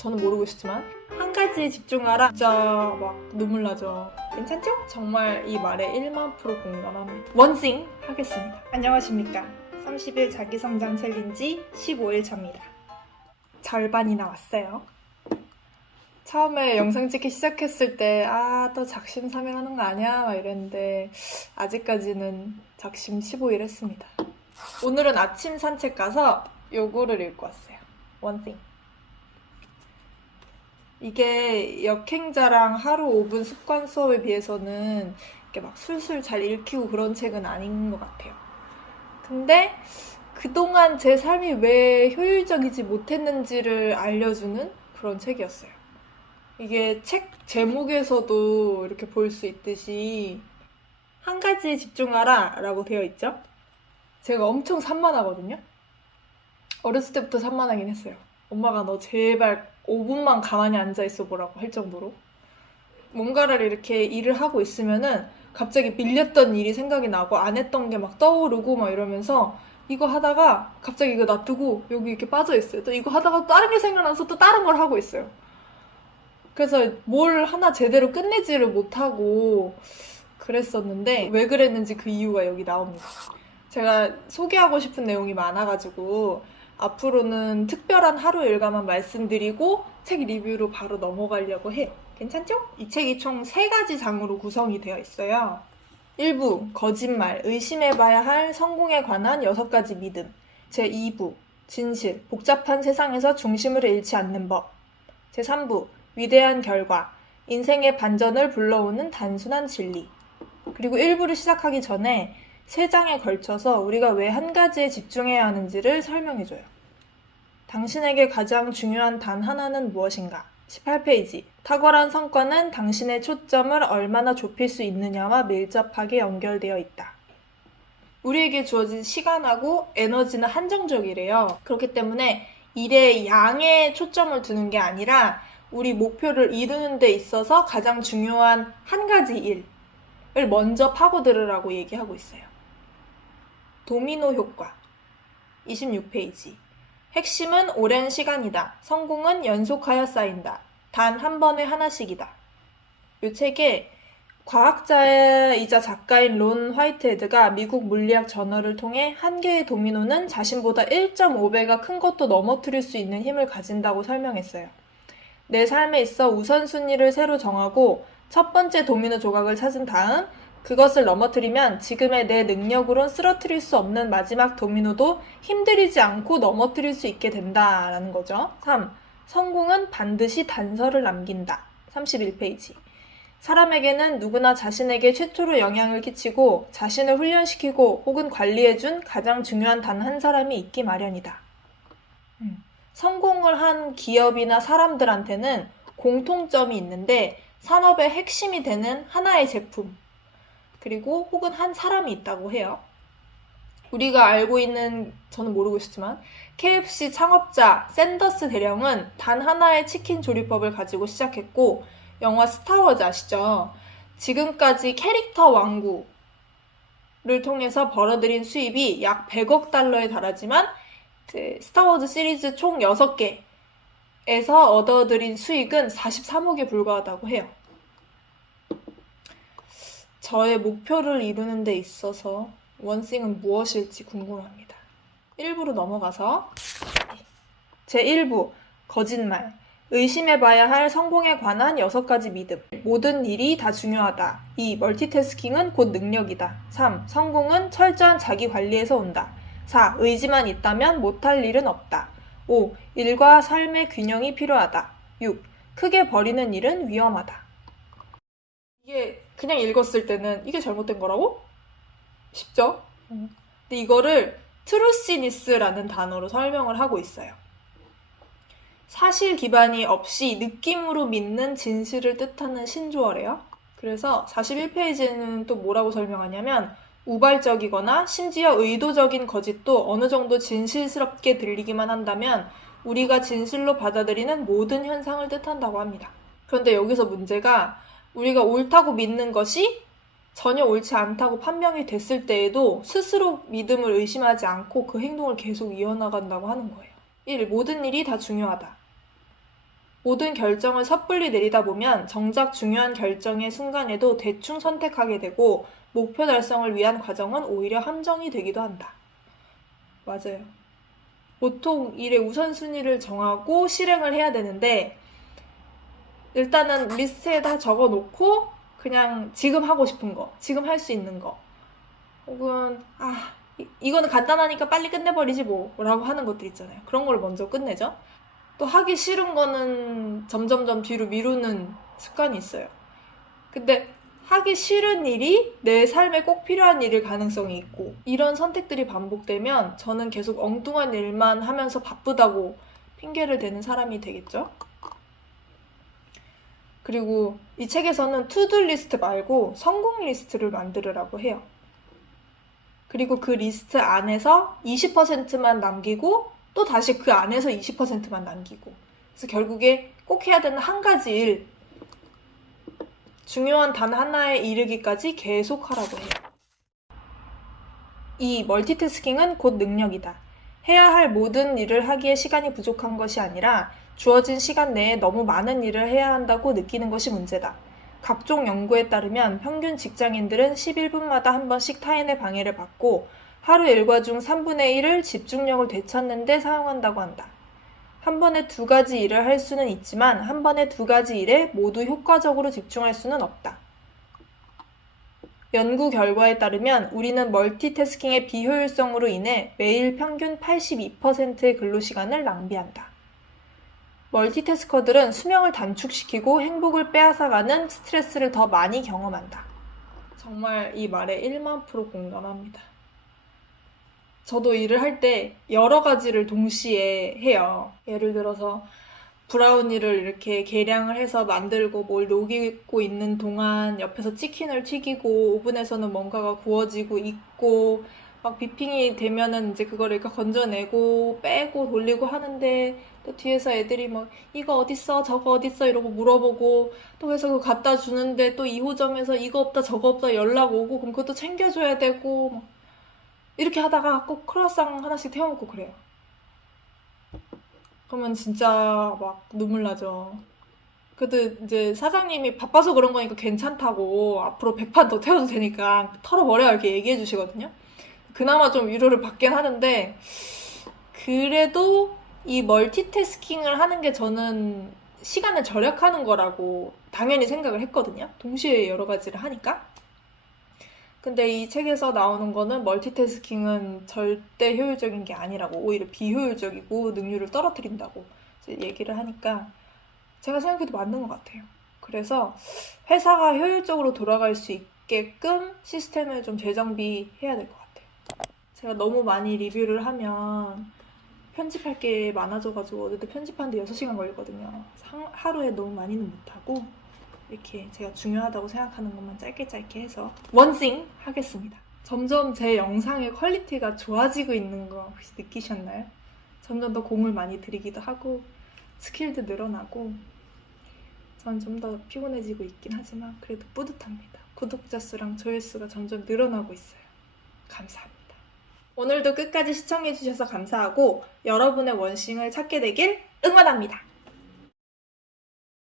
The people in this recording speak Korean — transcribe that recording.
저는 모르고 있었지만 한 가지에 집중하라. 진짜 막 눈물 나죠. 괜찮죠? 정말 이 말에 1만 % 공감합니다. 원싱 하겠습니다. 안녕하십니까. 30일 자기성장 챌린지 15일 차입니다. 절반이나 왔어요. 처음에 영상 찍기 시작했을 때 또 작심 3일 하는 거 아니야? 막 이랬는데 아직까지는 작심 15일 했습니다. 오늘은 아침 산책 가서 요거를 읽고 왔어요. 원싱. 이게 역행자랑 하루 5분 습관 수업에 비해서는 이렇게 막 술술 잘 읽히고 그런 책은 아닌 것 같아요. 근데 그동안 제 삶이 왜 효율적이지 못했는지를 알려주는 그런 책이었어요. 이게 책 제목에서도 이렇게 볼 수 있듯이 한 가지에 집중하라 라고 되어 있죠. 제가 엄청 산만하거든요. 어렸을 때부터 산만하긴 했어요. 엄마가 너 제발 5분만 가만히 앉아있어 보라고 할 정도로. 뭔가를 이렇게 일을 하고 있으면은 갑자기 밀렸던 일이 생각이 나고 안 했던 게 막 떠오르고 막 이러면서 이거 하다가 갑자기 이거 놔두고 여기 이렇게 빠져있어요. 또 이거 하다가 또 다른 게 생각나서 또 다른 걸 하고 있어요. 그래서 뭘 하나 제대로 끝내지를 못하고 그랬었는데 왜 그랬는지 그 이유가 여기 나옵니다. 제가 소개하고 싶은 내용이 많아가지고 앞으로는 특별한 하루 일과만 말씀드리고 책 리뷰로 바로 넘어가려고 해요. 괜찮죠? 이 책이 총 3가지 장으로 구성이 되어 있어요. 1부, 거짓말, 의심해봐야 할 성공에 관한 6가지 믿음. 제2부, 진실, 복잡한 세상에서 중심을 잃지 않는 법. 제3부, 위대한 결과, 인생의 반전을 불러오는 단순한 진리. 그리고 1부를 시작하기 전에 3장에 걸쳐서 우리가 왜 한 가지에 집중해야 하는지를 설명해줘요. 당신에게 가장 중요한 단 하나는 무엇인가? 18페이지. 탁월한 성과는 당신의 초점을 얼마나 좁힐 수 있느냐와 밀접하게 연결되어 있다. 우리에게 주어진 시간하고 에너지는 한정적이래요. 그렇기 때문에 일의 양에 초점을 두는 게 아니라 우리 목표를 이루는 데 있어서 가장 중요한 한 가지 일을 먼저 파고들으라고 얘기하고 있어요. 도미노 효과 26페이지. 핵심은 오랜 시간이다. 성공은 연속하여 쌓인다. 단 한 번에 하나씩이다. 이 책에 과학자이자 작가인 론 화이트헤드가 미국 물리학 저널을 통해 한 개의 도미노는 자신보다 1.5배가 큰 것도 넘어뜨릴 수 있는 힘을 가진다고 설명했어요. 내 삶에 있어 우선순위를 새로 정하고 첫 번째 도미노 조각을 찾은 다음 그것을 넘어뜨리면 지금의 내 능력으론 쓰러뜨릴 수 없는 마지막 도미노도 힘들이지 않고 넘어뜨릴 수 있게 된다라는 거죠. 3. 성공은 반드시 단서를 남긴다. 31페이지. 사람에게는 누구나 자신에게 최초로 영향을 끼치고 자신을 훈련시키고 혹은 관리해준 가장 중요한 단 한 사람이 있기 마련이다. 성공을 한 기업이나 사람들한테는 공통점이 있는데 산업의 핵심이 되는 하나의 제품 그리고 혹은 한 사람이 있다고 해요. 우리가 알고 있는, 저는 모르고 있었지만 KFC 창업자 샌더스 대령은 단 하나의 치킨 조리법을 가지고 시작했고 영화 스타워즈 아시죠? 지금까지 캐릭터 왕구를 통해서 벌어들인 수입이 약 100억 달러에 달하지만 스타워즈 시리즈 총 6개에서 얻어들인 수익은 43억에 불과하다고 해요. 저의 목표를 이루는 데 있어서 원싱은 무엇일지 궁금합니다. 1부로 넘어가서 제1부 거짓말 의심해봐야 할 성공에 관한 6가지 믿음. 모든 일이 다 중요하다. 2. 멀티태스킹은 곧 능력이다. 3. 성공은 철저한 자기관리에서 온다. 4. 의지만 있다면 못할 일은 없다. 5. 일과 삶의 균형이 필요하다. 6. 크게 버리는 일은 위험하다. 이게 그냥 읽었을 때는 이게 잘못된 거라고? 쉽죠? 근데 이거를 트루시니스라는 단어로 설명을 하고 있어요. 사실 기반이 없이 느낌으로 믿는 진실을 뜻하는 신조어래요. 그래서 41페이지는 또 뭐라고 설명하냐면 우발적이거나 심지어 의도적인 거짓도 어느 정도 진실스럽게 들리기만 한다면 우리가 진실로 받아들이는 모든 현상을 뜻한다고 합니다. 그런데 여기서 문제가 우리가 옳다고 믿는 것이 전혀 옳지 않다고 판명이 됐을 때에도 스스로 믿음을 의심하지 않고 그 행동을 계속 이어나간다고 하는 거예요. 1. 모든 일이 다 중요하다. 모든 결정을 섣불리 내리다 보면 정작 중요한 결정의 순간에도 대충 선택하게 되고 목표 달성을 위한 과정은 오히려 함정이 되기도 한다. 맞아요. 보통 일의 우선순위를 정하고 실행을 해야 되는데 일단은 리스트에다 적어놓고 그냥 지금 하고 싶은 거, 지금 할 수 있는 거 혹은 이거는 간단하니까 빨리 끝내버리지 뭐 라고 하는 것들 있잖아요. 그런 걸 먼저 끝내죠. 또 하기 싫은 거는 점점점 뒤로 미루는 습관이 있어요. 근데 하기 싫은 일이 내 삶에 꼭 필요한 일일 가능성이 있고 이런 선택들이 반복되면 저는 계속 엉뚱한 일만 하면서 바쁘다고 핑계를 대는 사람이 되겠죠. 그리고 이 책에서는 투두 리스트 말고 성공 리스트를 만들으라고 해요. 그리고 그 리스트 안에서 20%만 남기고 또 다시 그 안에서 20%만 남기고 그래서 결국에 꼭 해야 되는 한 가지 일, 중요한 단 하나에 이르기까지 계속 하라고 해요. 이 멀티태스킹은 곧 능력이다. 해야 할 모든 일을 하기에 시간이 부족한 것이 아니라 주어진 시간 내에 너무 많은 일을 해야 한다고 느끼는 것이 문제다. 각종 연구에 따르면 평균 직장인들은 11분마다 한 번씩 타인의 방해를 받고 하루 일과 중 3분의 1을 집중력을 되찾는 데 사용한다고 한다. 한 번에 두 가지 일을 할 수는 있지만 한 번에 두 가지 일에 모두 효과적으로 집중할 수는 없다. 연구 결과에 따르면 우리는 멀티태스킹의 비효율성으로 인해 매일 평균 82%의 근로시간을 낭비한다. 멀티태스커들은 수명을 단축시키고 행복을 빼앗아가는 스트레스를 더 많이 경험한다. 정말 이 말에 1만% 공감합니다. 저도 일을 할 때 여러 가지를 동시에 해요. 예를 들어서 브라우니를 이렇게 계량을 해서 만들고 뭘 녹이고 있는 동안 옆에서 치킨을 튀기고 오븐에서는 뭔가가 구워지고 있고 막 비핑이 되면은 이제 그거를 이렇게 건져내고 빼고 돌리고 하는데 또 뒤에서 애들이 막 이거 어딨어 저거 어딨어 이러고 물어보고 또 해서 그거 갖다 주는데 또 2호점에서 이거 없다 저거 없다 연락 오고 그럼 그것도 챙겨줘야 되고 막 이렇게 하다가 꼭 크루아상 하나씩 태워 먹고 그래요. 그러면 진짜 막 눈물 나죠. 그래도 이제 사장님이 바빠서 그런 거니까 괜찮다고 앞으로 100판 더 태워도 되니까 털어버려 이렇게 얘기해 주시거든요. 그나마 좀 위로를 받긴 하는데 그래도 이 멀티태스킹을 하는 게 저는 시간을 절약하는 거라고 당연히 생각을 했거든요. 동시에 여러 가지를 하니까. 근데 이 책에서 나오는 거는 멀티태스킹은 절대 효율적인 게 아니라고 오히려 비효율적이고 능률을 떨어뜨린다고 얘기를 하니까 제가 생각해도 맞는 것 같아요. 그래서 회사가 효율적으로 돌아갈 수 있게끔 시스템을 좀 재정비해야 될 것 같아요. 제가 너무 많이 리뷰를 하면 편집할 게 많아져가지고 어제도 편집하는데 6시간 걸리거든요. 하루에 너무 많이는 못하고 이렇게 제가 중요하다고 생각하는 것만 짧게 해서 원싱 하겠습니다. 점점 제 영상의 퀄리티가 좋아지고 있는 거 혹시 느끼셨나요? 점점 더 공을 많이 들이기도 하고 스킬도 늘어나고 전 좀 더 피곤해지고 있긴 하지만 그래도 뿌듯합니다. 구독자 수랑 조회수가 점점 늘어나고 있어요. 감사합니다. 오늘도 끝까지 시청해주셔서 감사하고 여러분의 원싱을 찾게 되길 응원합니다.